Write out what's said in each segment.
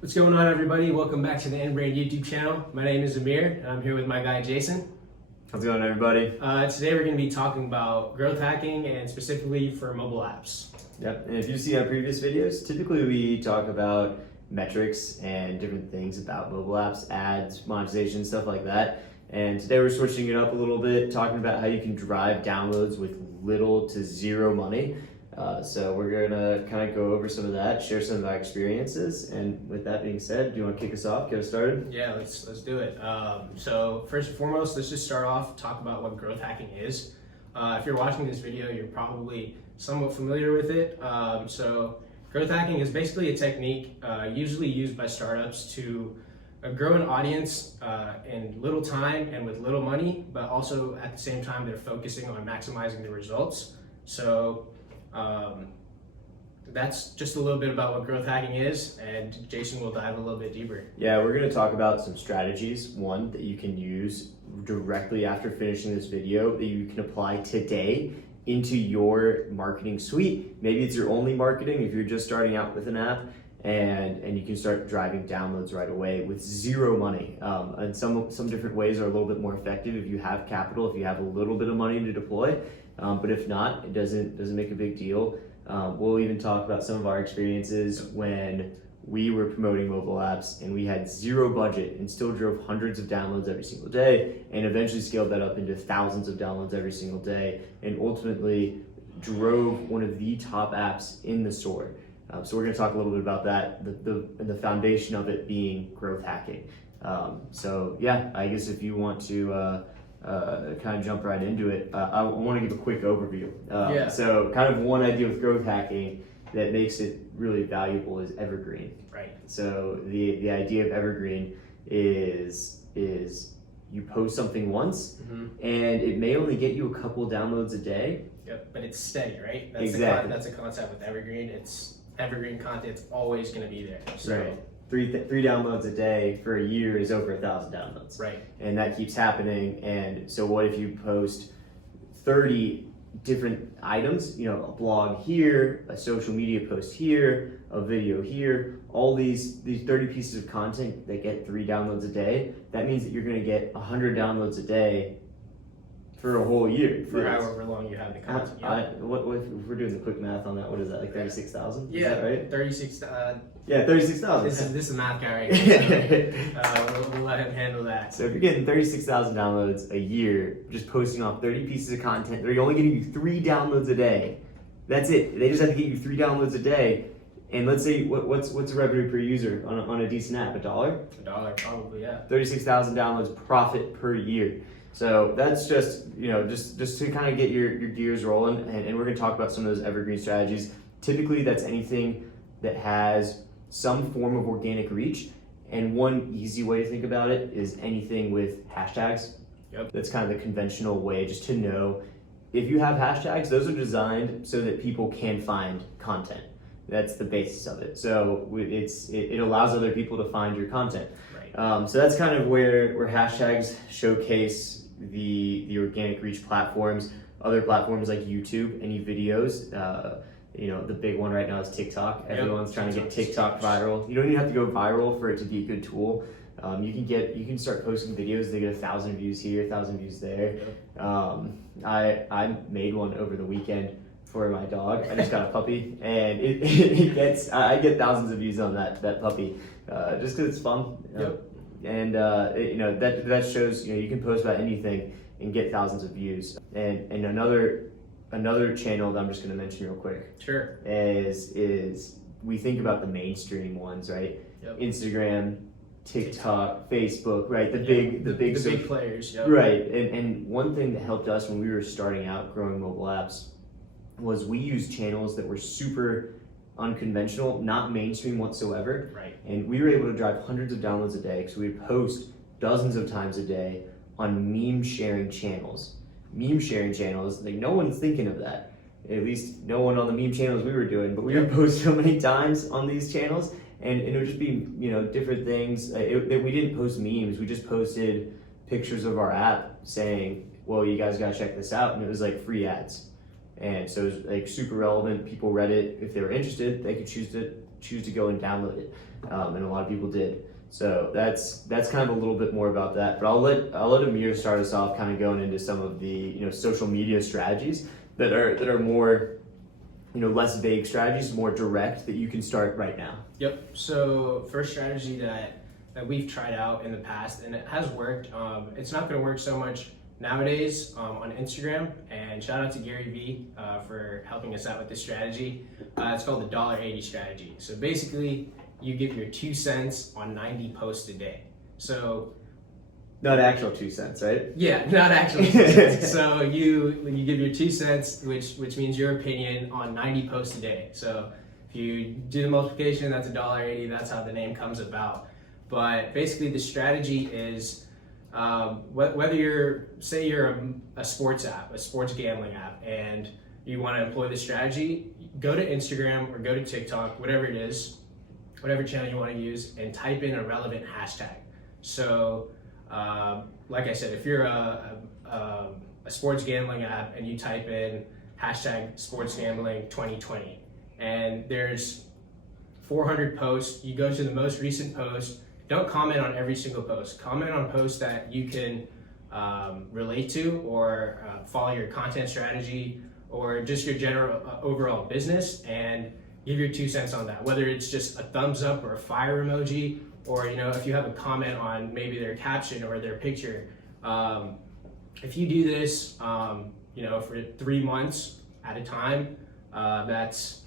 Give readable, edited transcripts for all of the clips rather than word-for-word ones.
What's going on, everybody? Welcome back to the inBrain YouTube channel. My name is Aamir, and I'm here with my guy Jason. How's it going, everybody? Today we're going to be talking about growth hacking and specifically for mobile apps. Yep, and if you see our previous videos, typically we talk about metrics and different things about mobile apps, ads, monetization, stuff like that. And today we're switching it up a little bit, talking about how you can drive downloads with little to zero money. So we're gonna kind of go over some of that, share some of our experiences, and with that being said, do you want to kick us off, get us started? Yeah, let's do it. So first and foremost, let's just start off, talk about what growth hacking is. If you're watching this video, you're probably somewhat familiar with it. So growth hacking is basically a technique usually used by startups to grow an audience in little time and with little money, but also at the same time they're focusing on maximizing the results. So that's just a little bit about what growth hacking is, and Jason will dive a little bit deeper. Yeah, we're going to talk about some strategies, one that you can use directly after finishing this video that you can apply today into your marketing suite. Maybe it's your only marketing if you're just starting out with an app, and you can start driving downloads right away with zero money. And some different ways are a little bit more effective if you have capital, if you have a little bit of money to deploy. But if not, it doesn't make a big deal. We'll even talk about some of our experiences when we were promoting mobile apps and we had zero budget and still drove hundreds of downloads every single day, and eventually scaled that up into thousands of downloads every single day, and ultimately drove one of the top apps in the store. So we're going to talk a little bit about that, and the foundation of it being growth hacking. So yeah, I guess if you want to kind of jump right into it, I want to give a quick overview. So kind of one idea with growth hacking that makes it really valuable is evergreen. Right. So the idea of evergreen is you post something once, and it may only get you a couple downloads a day. Yep, but it's steady, right? That's Exactly. That's a concept with evergreen. It's evergreen content's always going to be there. So, Right. Three downloads a day for a year is over 1,000 downloads. Right. And that keeps happening. And so what if you post 30 different items, a blog here, a social media post here, a video here, all these 30 pieces of content that get 3 downloads a day, that means that you're going to get 100 downloads a day for a whole year. For however long you have the content. What if we're doing the quick math on that? What is that, like 36,000? Yeah, Is that right? 36. Yeah, 36,000. This is a math guy right here. So, we'll let him handle that. So if you're getting 36,000 downloads a year, just posting off 30 pieces of content, they're only getting you 3 downloads a day. That's it. They just have to get you 3 downloads a day. And let's say, what's the revenue per user on a decent app? $1? $1 probably, yeah. 36,000 downloads profit per year. So that's just to kind of get your gears rolling, and we're going to talk about some of those evergreen strategies. Typically, that's anything that has some form of organic reach, and one easy way to think about it is anything with hashtags. Yep. That's kind of the conventional way, just to know if you have hashtags, those are designed so that people can find content. That's the basis of it. So it allows other people to find your content. Right. So that's kind of where hashtags showcase the organic reach platforms. Other platforms like YouTube, any videos. The big one right now is TikTok. Everyone's trying to get TikTok viral. You don't even have to go viral for it to be a good tool. You can start posting videos. They get 1,000 views here, 1,000 views there. Yep. I made one over the weekend for my dog. I just got a puppy, and I get thousands of views on that puppy, just because it's fun. Yep. And that shows you can post about anything and get thousands of views. And another channel that I'm just going to mention real quick. Sure. Is we think about the mainstream ones, right? Yep. Instagram, TikTok, Facebook, right? The big players. Yep. Right. And one thing that helped us when we were starting out growing mobile apps was we used channels that were super unconventional, not mainstream whatsoever. Right. And we were able to drive hundreds of downloads a day because we would post dozens of times a day on meme sharing channels. Meme sharing channels, like no one's thinking of that. At least no one on the meme channels we were doing, but we would post so many times on these channels, and it would just be different things. We didn't post memes, we just posted pictures of our app saying, well, you guys gotta check this out, and it was like free ads. And so it was like super relevant. People read it. If they were interested, they could choose to choose to go and download it, and a lot of people did. So that's kind of a little bit more about that. But I'll let Aamir start us off, kind of going into some of the social media strategies that are more less vague strategies, more direct, that you can start right now. Yep. So first strategy that we've tried out in the past, and it has worked. It's not going to work so much nowadays on Instagram, and shout out to Gary Vee for helping us out with this strategy. It's called the $1.80 strategy. So basically, you give your 2 cents on 90 posts a day. So not actual 2 cents, right? Yeah, not actually 2 cents. So you give your 2 cents, which means your opinion on 90 posts a day. So if you do the multiplication, that's $1.80. That's how the name comes about. But basically, the strategy is whether you're a sports app, a sports gambling app, and you want to employ this strategy, go to Instagram or go to TikTok, whatever it is, whatever channel you want to use, and type in a relevant hashtag. So, like I said, if you're a sports gambling app and you type in hashtag sports gambling 2020, and there's 400 posts, you go to the most recent post. Don't comment on every single post. Comment on posts that you can relate to, or follow your content strategy, or just your general overall business, and give your 2 cents on that. Whether it's just a thumbs up or a fire emoji, or if you have a comment on maybe their caption or their picture. If you do this, for 3 months at a time, that's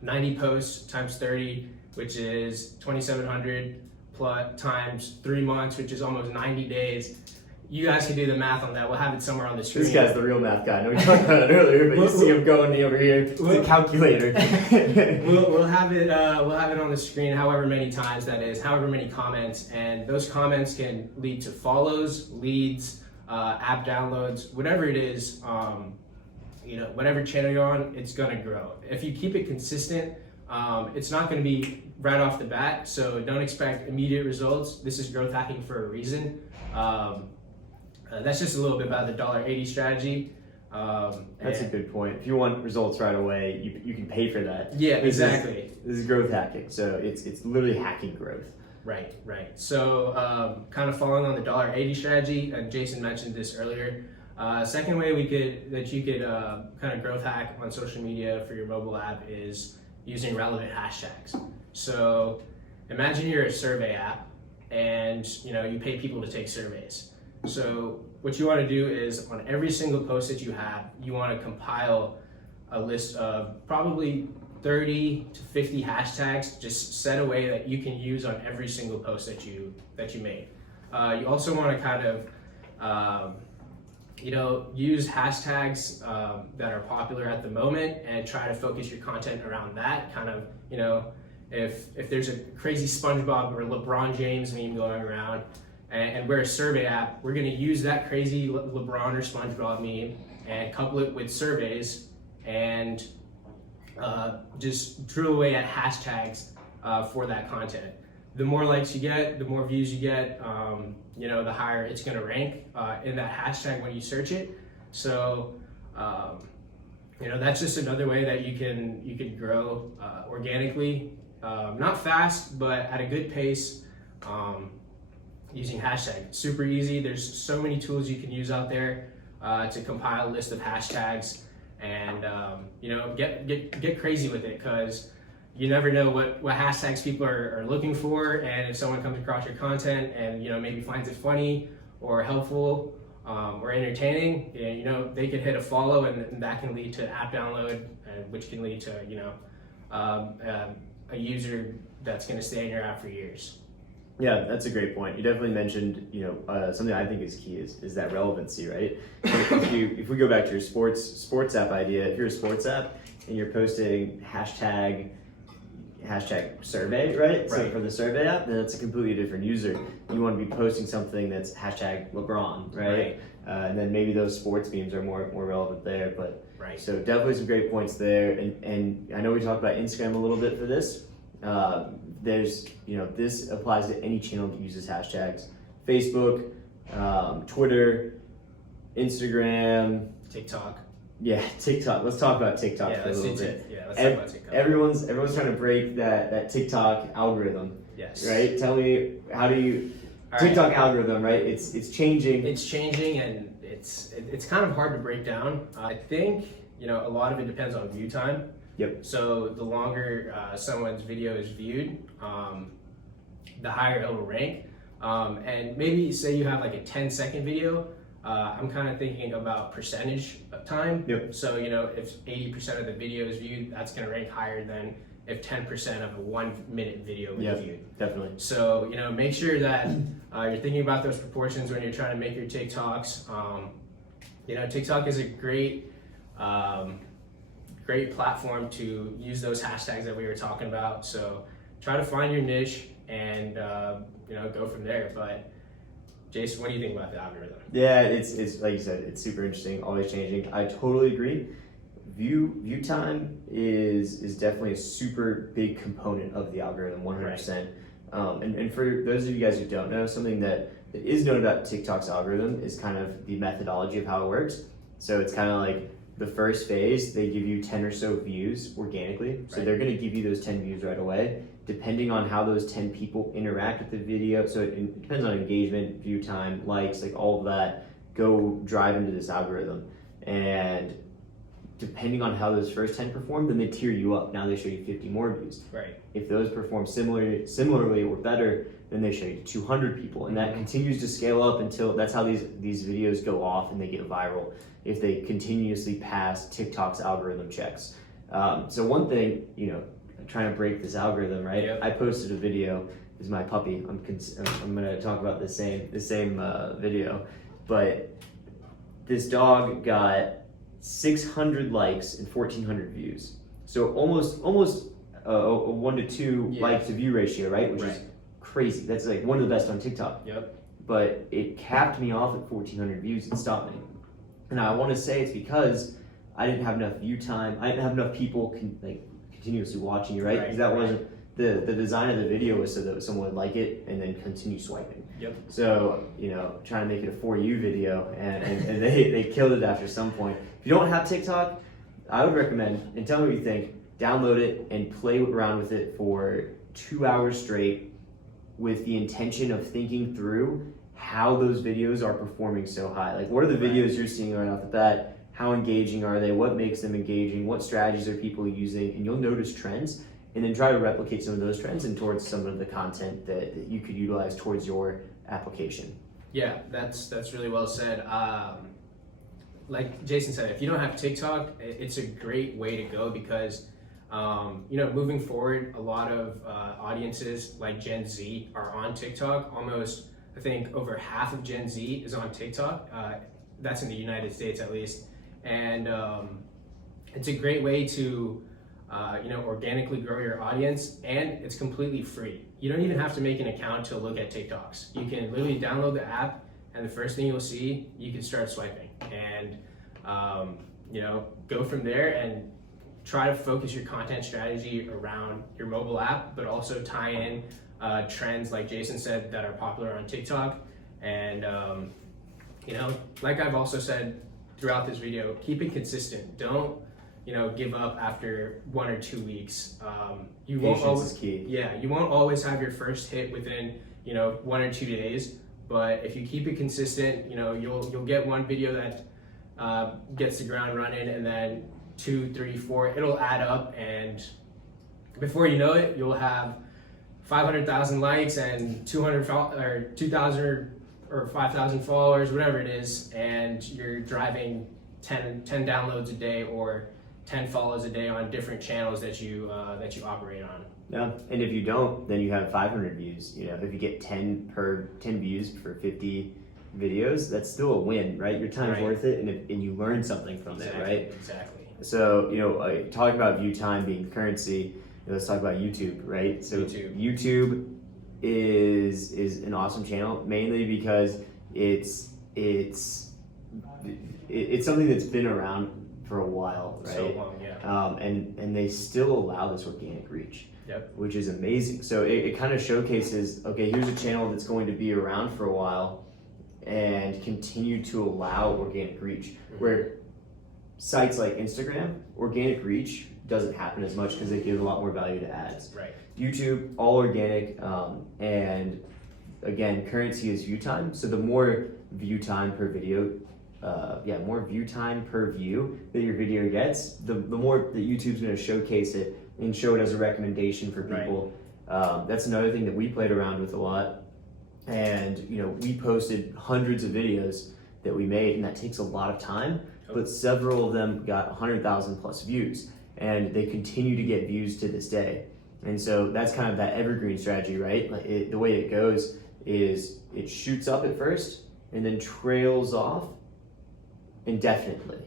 90 posts times 30, which is 2,700. Plus times 3 months, which is almost 90 days. You guys can do the math on that. We'll have it somewhere on the screen. This guy's the real math guy. I know we talked about it earlier, but you see him going over here. It's a calculator. We'll have it on the screen however many times that is, however many comments, and those comments can lead to follows, leads, app downloads, whatever it is. Whatever channel you're on, it's gonna grow. If you keep it consistent, it's not going to be right off the bat, so don't expect immediate results. This is growth hacking for a reason. That's just a little bit about the $1.80 strategy. That's a good point. If you want results right away, you can pay for that. Yeah, exactly. This is growth hacking, so it's literally hacking growth. Right. So kind of following on the $1.80 strategy, and Jason mentioned this earlier. Second way that you could kind of growth hack on social media for your mobile app is using relevant hashtags. So imagine you're a survey app, and you pay people to take surveys. So what you want to do is, on every single post that you have, you want to compile a list of probably 30 to 50 hashtags just set away that you can use on every single post that you made. You also want to kind of use hashtags that are popular at the moment, and try to focus your content around that. Kind of, if there's a crazy SpongeBob or LeBron James meme going around, and we're a survey app, we're going to use that crazy LeBron or SpongeBob meme and couple it with surveys, and just drill away at hashtags for that content. The more likes you get, the more views you get, the higher it's going to rank in that hashtag when you search it. So, that's just another way that you can grow organically, not fast, but at a good pace, using hashtags. Super easy. There's so many tools you can use out there to compile a list of hashtags, and get crazy with it, because you never know what hashtags people are looking for, and if someone comes across your content and maybe finds it funny or helpful or entertaining, they could hit a follow, and that can lead to app download, which can lead to a user that's going to stay in your app for years. Yeah, that's a great point. You definitely mentioned, something I think is key is that relevancy, right? If we go back to your sports app idea, if you're a sports app and you're posting hashtag survey, right? So for the survey app, then that's a completely different user. You want to be posting something that's hashtag LeBron, right? And then maybe those sports memes are more relevant there. But so definitely some great points there. And I know we talked about Instagram a little bit for this. There's, this applies to any channel that uses hashtags. Facebook, Twitter, Instagram, Yeah, TikTok. Let's talk about TikTok Yeah, for a let's little do bit. Yeah, let's talk about TikTok. Everyone's trying to break that TikTok algorithm. Yes. Right? Tell me, how do you TikTok algorithm, right? It's changing. It's changing, and it's kind of hard to break down. I think a lot of it depends on view time. Yep. So the longer someone's video is viewed, the higher it'll rank. And maybe say you have like a 10-second video. I'm kind of thinking about percentage of time. Yep. So if 80% of the video is viewed, that's going to rank higher than if 10% of a 1-minute video is viewed. Definitely. So make sure that you're thinking about those proportions when you're trying to make your TikToks. TikTok is a great platform to use those hashtags that we were talking about. So try to find your niche and go from there. But Jason, what do you think about the algorithm? Yeah, it's like you said, it's super interesting, always changing. I totally agree. View time is definitely a super big component of the algorithm, 100%. Right. And for those of you guys who don't know, something that is known about TikTok's algorithm is kind of the methodology of how it works. So it's kind of like the first phase, they give you 10 or so views organically. So they're going to give you those 10 views right away, depending on how those 10 people interact with the video. So it depends on engagement, view time, likes, like all of that go drive into this algorithm. And depending on how those first 10 perform, then they tier you up. Now they show you 50 more views. Right. If those perform similarly or better, then they show you 200 people. And that continues to scale up until that's how these videos go off and they get viral, if they continuously pass TikTok's algorithm checks. So one thing, trying to break this algorithm, right? Yep. I posted a video. This is my puppy. I'm gonna talk about the same video, but this dog got 600 likes and 1,400 views. So almost a 1 to 2 like to view ratio, right? Which is crazy. That's like one of the best on TikTok. Yep. But it capped me off at 1,400 views and stopped me. And I want to say it's because I didn't have enough view time. I didn't have enough people continuously watching you, right? Because that wasn't the design of the video was so that someone would like it and then continue swiping. Yep. So trying to make it a For You video, and they killed it after some point. If you don't have TikTok, I would recommend, and tell me what you think, download it and play around with it for 2 hours straight with the intention of thinking through how those videos are performing so high. Like, what are the videos you're seeing right off the bat? How engaging are they? What makes them engaging? What strategies are people using? And you'll notice trends, and then try to replicate some of those trends and towards some of the content that you could utilize towards your application. Yeah, that's really well said. Like Jason said, if you don't have TikTok, it's a great way to go because, moving forward, a lot of audiences like Gen Z are on TikTok. Almost, I think, over half of Gen Z is on TikTok. That's in the United States, at least. And it's a great way to, organically grow your audience, and it's completely free. You don't even have to make an account to look at TikToks. You can literally download the app, and the first thing you'll see, you can start swiping and, go from there and try to focus your content strategy around your mobile app, but also tie in trends, like Jason said, that are popular on TikTok. And, like I've also said throughout this video, keep it consistent. Don't, give up after 1 or 2 weeks. You won't always, is key. Yeah, you won't always have your first hit within, 1 or 2 days. But if you keep it consistent, you'll get one video that gets the ground running, and then 2, 3, 4, it'll add up, and before you know it, you'll have 500,000 likes and 2,000 or 5,000 followers, whatever it is, and you're driving 10 downloads a day or 10 follows a day on different channels that you operate on. Yeah, and if you don't, then you have 500 views. If you get 10 views for 50 videos, that's still a win, right? Your time's worth it, and you learn something from it, right? Exactly. So, talking about view time being currency, let's talk about YouTube, right? So YouTube is an awesome channel, mainly because it's something that's been around for a while, right? So long, yeah. And they still allow this organic reach. Yep. Which is amazing. So it kind of showcases, okay, here's a channel that's going to be around for a while and continue to allow organic reach. Where sites like Instagram, organic reach doesn't happen as much because they give a lot more value to ads. Right. YouTube, all organic, and again, currency is view time. So the more view time per video, more view time per view that your video gets, the more that YouTube's going to showcase it and show it as a recommendation for people. Right. That's another thing that we played around with a lot. And we posted hundreds of videos that we made, and that takes a lot of time. But several of them got 100,000 plus views, and they continue to get views to this day. And so that's kind of that evergreen strategy, right? Like the way it goes is it shoots up at first and then trails off indefinitely.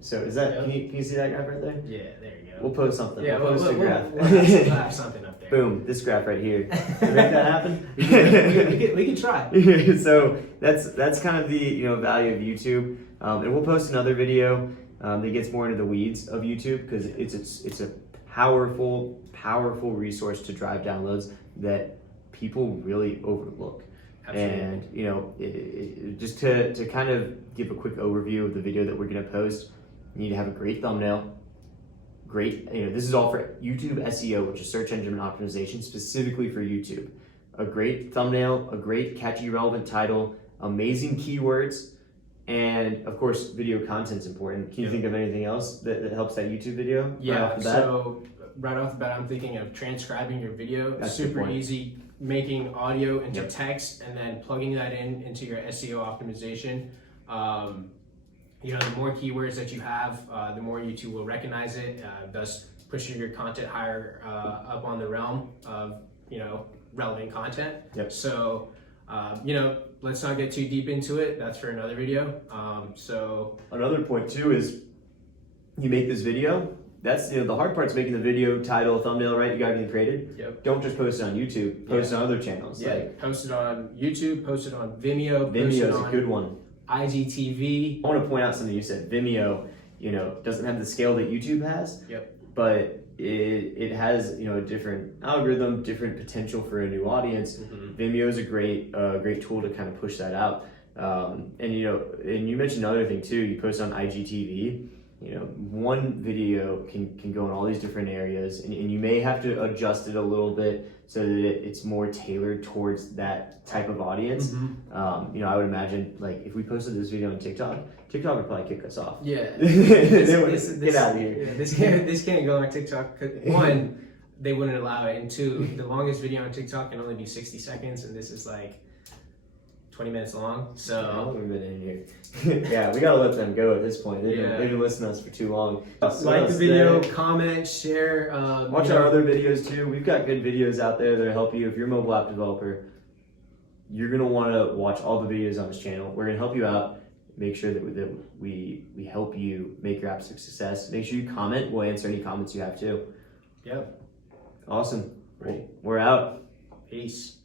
So is that, can you see that graph right there? Yeah, there you go. We'll post something. Yeah, we'll post a graph. We'll have something up there. Boom, this graph right here. Can we make that happen? we can try. So that's kind of the value of YouTube. And we'll post another video that gets more into the weeds of YouTube because it's a powerful resource to drive downloads that people really overlook. Absolutely. And just to kind of give a quick overview of the video that we're going to post, you need to have a great thumbnail. This is all for YouTube SEO, which is search engine optimization, specifically for YouTube. A great thumbnail, a great catchy relevant title, amazing keywords, and of course video content's important. Can you think of anything else that helps that YouTube video? Yeah, so right off the bat I'm thinking of transcribing your video. That's super easy, making audio into text and then plugging that into your SEO optimization. The more keywords that you have, the more YouTube will recognize it, thus pushing your content higher up on the realm of relevant content. So let's not get too deep into it. That's for another video. So another point too is you make this video. That's the hard part's making the video, title, thumbnail, right? You got everything created. Don't just post it on YouTube. Post it on other channels. Post it on YouTube. Post it on Vimeo. Vimeo is a good one. IGTV. I want to point out something you said. Vimeo, doesn't have the scale that YouTube has. But it has a different algorithm, different potential for a new audience. Vimeo is a great tool to kind of push that out. And you mentioned another thing too. You post on IGTV. One video can go in all these different areas, and you may have to adjust it a little bit so that it's more tailored towards that type of audience. I would imagine like if we posted this video on TikTok would probably kick us off. Yeah, get out of here. Yeah, this can't go on TikTok. One, they wouldn't allow it, and two, the longest video on TikTok can only be 60 seconds, and this is like 20 minutes long. So how long have we been in here? Yeah, we gotta let them go at this point. They've been listening to us for too long. Like the video, comment, share. Watch our other videos too. We've got good videos out there that'll help you. If you're a mobile app developer, you're gonna want to watch all the videos on this channel. We're gonna help you out. Make sure that we help you make your app a success. Make sure you comment. We'll answer any comments you have too. Yep. Awesome. We're out. Peace.